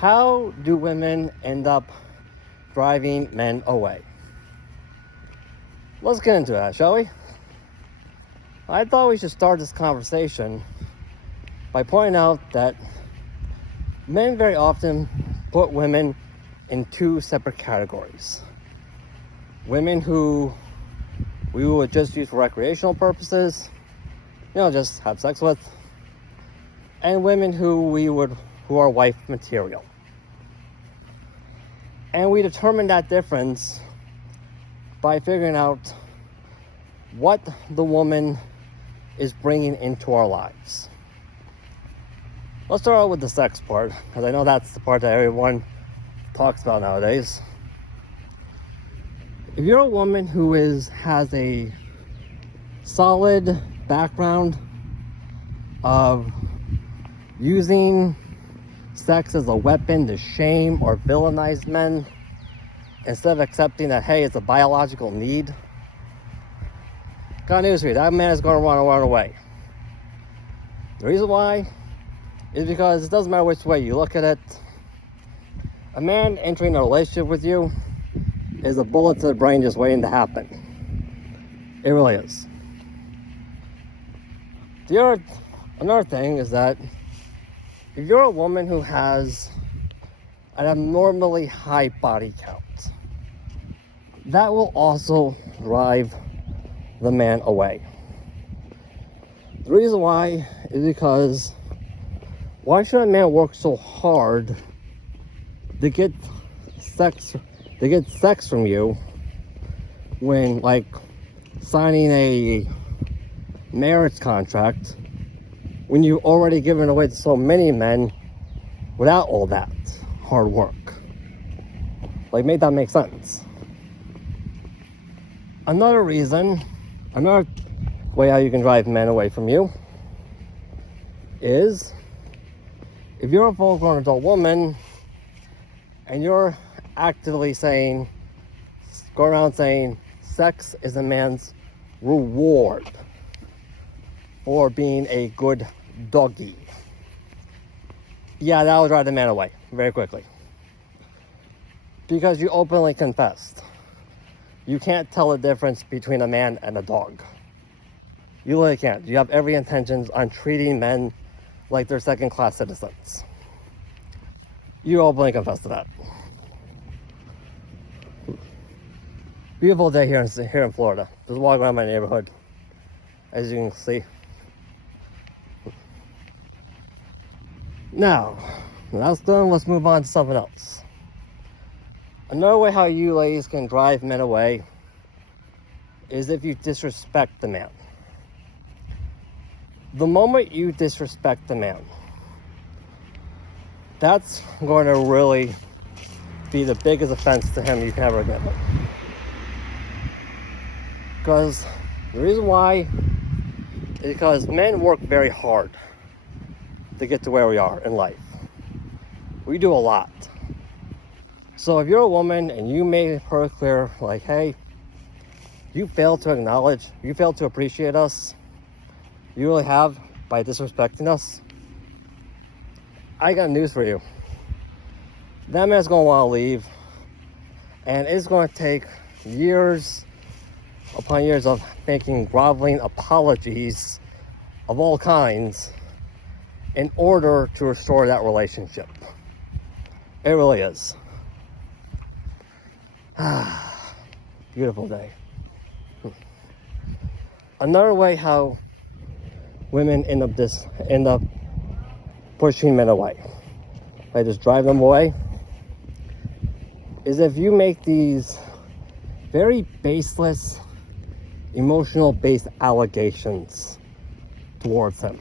How do women end up driving men away? Let's get into that, shall we? I thought we should start this conversation by pointing out that men very often put women in two separate categories. Women who we would just use for recreational purposes, just have sex with, and women who are wife material. And we determine that difference by figuring out what the woman is bringing into our lives. Let's start out with the sex part, because I know that's the part that everyone talks about nowadays. If you're a woman who has a solid background of using sex as a weapon to shame or villainize men, instead of accepting that, hey, it's a biological need, got news for you, that man is going to run away. The reason why is because it doesn't matter which way you look at it. A man entering a relationship with you is a bullet to the brain just waiting to happen. It really is. Another thing is that if you're a woman who has an abnormally high body count, that will also drive the man away. The reason why is because why should a man work so hard to get sex from you when, like, signing a marriage contract, when you've already given away to so many men without all that hard work? Like, make that make sense. Another way how you can drive men away from you is if you're a full-grown adult woman and you're actively go around saying sex is a man's reward for being a good doggy. Yeah, that will drive the man away very quickly. Because you openly confessed. You can't tell the difference between a man and a dog. You really can't. You have every intentions on treating men like they're second-class citizens. You openly confess to that. Beautiful day here in Florida. Just walking around my neighborhood, as you can see. Now, that's done. Let's move on to something else. Another way how you ladies can drive men away is if you disrespect the man. The moment you disrespect the man, that's going to really be the biggest offense to him you can ever give him. Because the reason why is because men work very hard to get to where we are in life. We do a lot. So if you're a woman and you made her clear, like, hey, you failed to acknowledge, you failed to appreciate us, you really have, by disrespecting us, I got news for you. That man's going to want to leave, and it's going to take years upon years of making groveling apologies of all kinds in order to restore that relationship. It really is. Beautiful day. Another way how women end up pushing men away, like just drive them away, is if you make these very baseless, emotional-based allegations towards him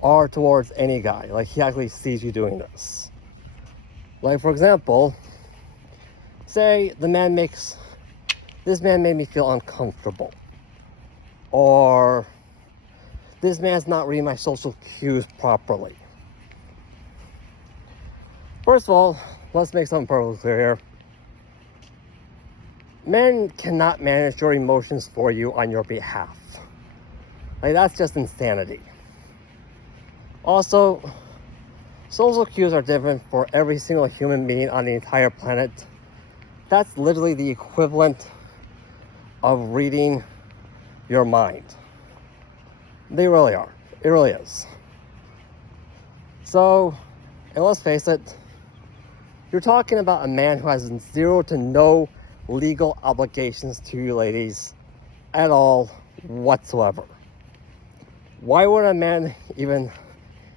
or towards any guy. Like, he actually sees you doing this. Like, for example, say this man made me feel uncomfortable, or this man's not reading my social cues properly. First of all, let's make something perfectly clear here. Men cannot manage your emotions for you on your behalf. Like, that's just insanity. Also, social cues are different for every single human being on the entire planet. That's literally the equivalent of reading your mind. They really are. It really is. So, and let's face it, you're talking about a man who has zero to no legal obligations to you ladies at all whatsoever. Why would a man even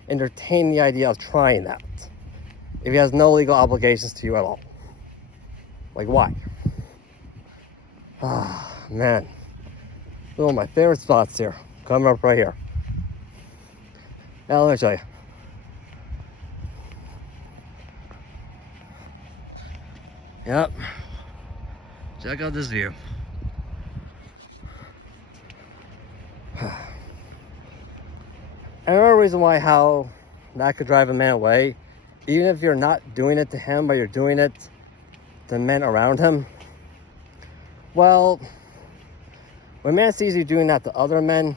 entertain the idea of trying that if he has no legal obligations to you at all? Like, why? Ah, man. One of my favorite spots here. Coming up right here. Now, let me show you. Yep. Check out this view. Another reason why how that could drive a man away, even if you're not doing it to him, but you're doing it to men around him. Well, when a man sees you doing that to other men,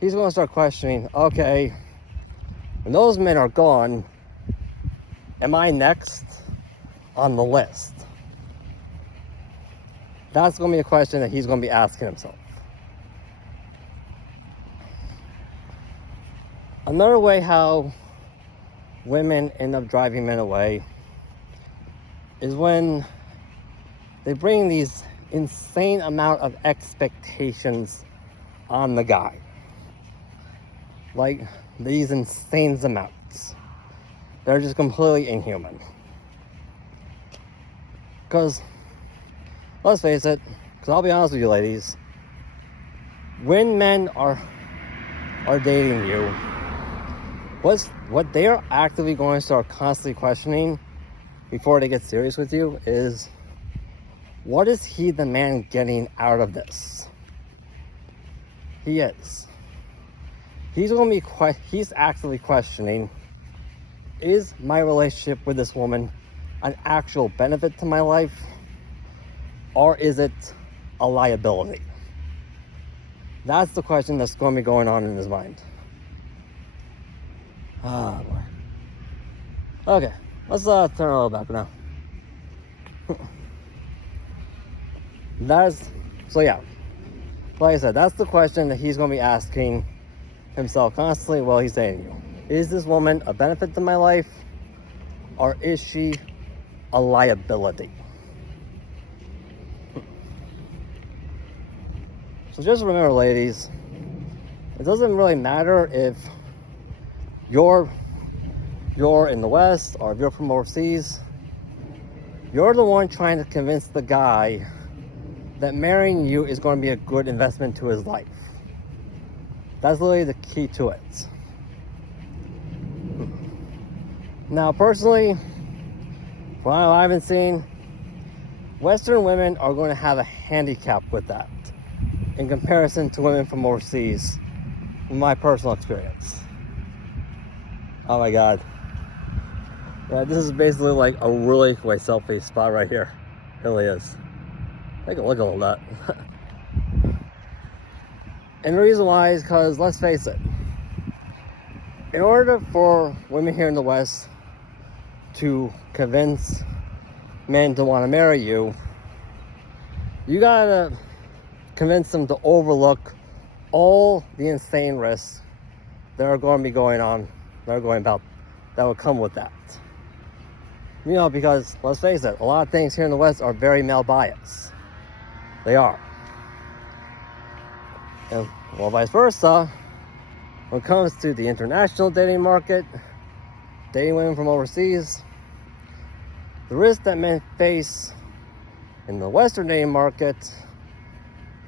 he's going to start questioning, okay, when those men are gone, am I next on the list? That's going to be a question that he's going to be asking himself. Another way how women end up driving men away is when they bring these insane amount of expectations on the guy. Like these insane amounts. They're just completely inhuman. Because, let's face it, because I'll be honest with you ladies, when men are dating you, what they are actively going to start constantly questioning before they get serious with you is, what is he, the man, getting out of this? He is. He's going to be, he's actively questioning, is my relationship with this woman an actual benefit to my life? Or is it a liability? That's the question that's going to be going on in his mind. Ah, boy. Okay, let's turn a little back now. So yeah, like I said, that's the question that he's going to be asking himself constantly while he's dating you. Is this woman a benefit to my life, or is she a liability? So just remember, ladies, it doesn't really matter if you're in the West or if you're from overseas. You're the one trying to convince the guy that marrying you is going to be a good investment to his life. That's literally the key to it. Now, personally, from what I've been seeing, Western women are going to have a handicap with that in comparison to women from overseas, from my personal experience. Oh my God. Yeah, this is basically like a really great selfie spot right here. It really is. Take a look at all that. And the reason why is because, let's face it, in order for women here in the West to convince men to want to marry you, you gotta convince them to overlook all the insane risks that are going to be going on, that will come with that. You know, because let's face it, a lot of things here in the West are very male biased. They are. And well, vice versa, when it comes to the international dating market, dating women from overseas, the risks that men face in the Western dating market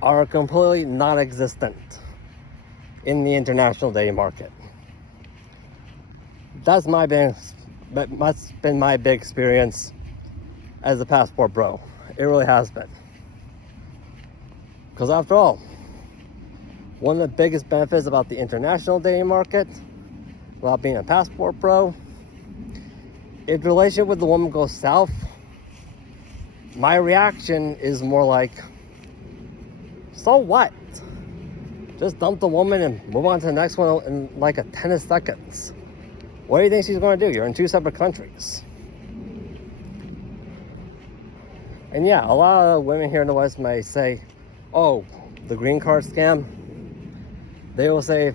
are completely non-existent in the international dating market. That's been my big experience as a passport bro. It really has been. Because after all, one of the biggest benefits about the international dating market, about being a passport bro, if the relationship with the woman goes south, my reaction is more like, so what? Just dump the woman and move on to the next one in like a 10 seconds. What do you think she's going to do? You're in two separate countries. And yeah, a lot of women here in the West may say, oh, the green card scam. They will say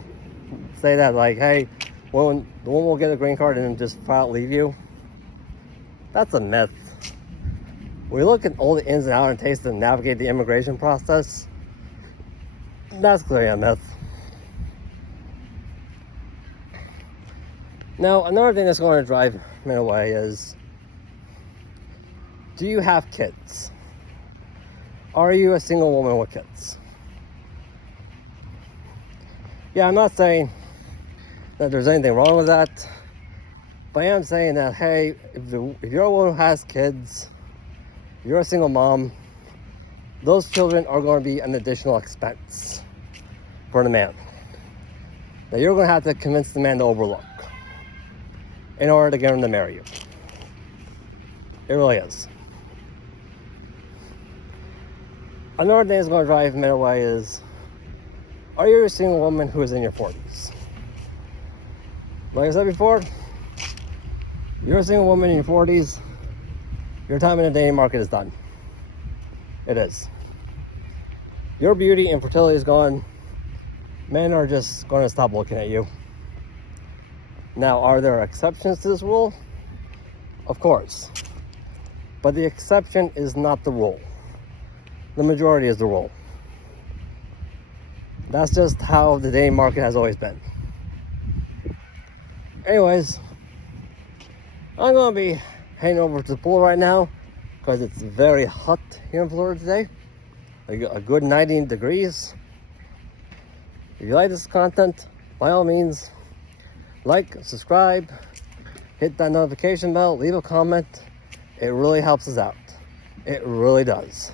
that like, hey, the woman will get a green card and then just flat out leave you. That's a myth. When you look at all the ins and outs and tastes and navigate the immigration process, that's clearly a myth. Now, another thing that's going to drive men away is, do you have kids? Are you a single woman with kids? Yeah, I'm not saying that there's anything wrong with that, but I am saying that, hey, if you're a woman who has kids, you're a single mom, those children are going to be an additional expense for the man that you're going to have to convince the man to overlook in order to get him to marry you. It really is. Another thing that's going to drive men away is, are you a single woman who is in your 40s? Like I said before, you're a single woman in your 40s, your time in the dating market is done. It is. Your beauty and fertility is gone. Men are just going to stop looking at you. Now, are there exceptions to this rule? Of course. But the exception is not the rule. The majority is the rule. That's just how the dating market has always been. Anyways, I'm going to be heading over to the pool right now because it's very hot here in Florida today. A good 90 degrees. If you like this content, by all means, like, subscribe, hit that notification bell, leave a comment. It really helps us out. It really does.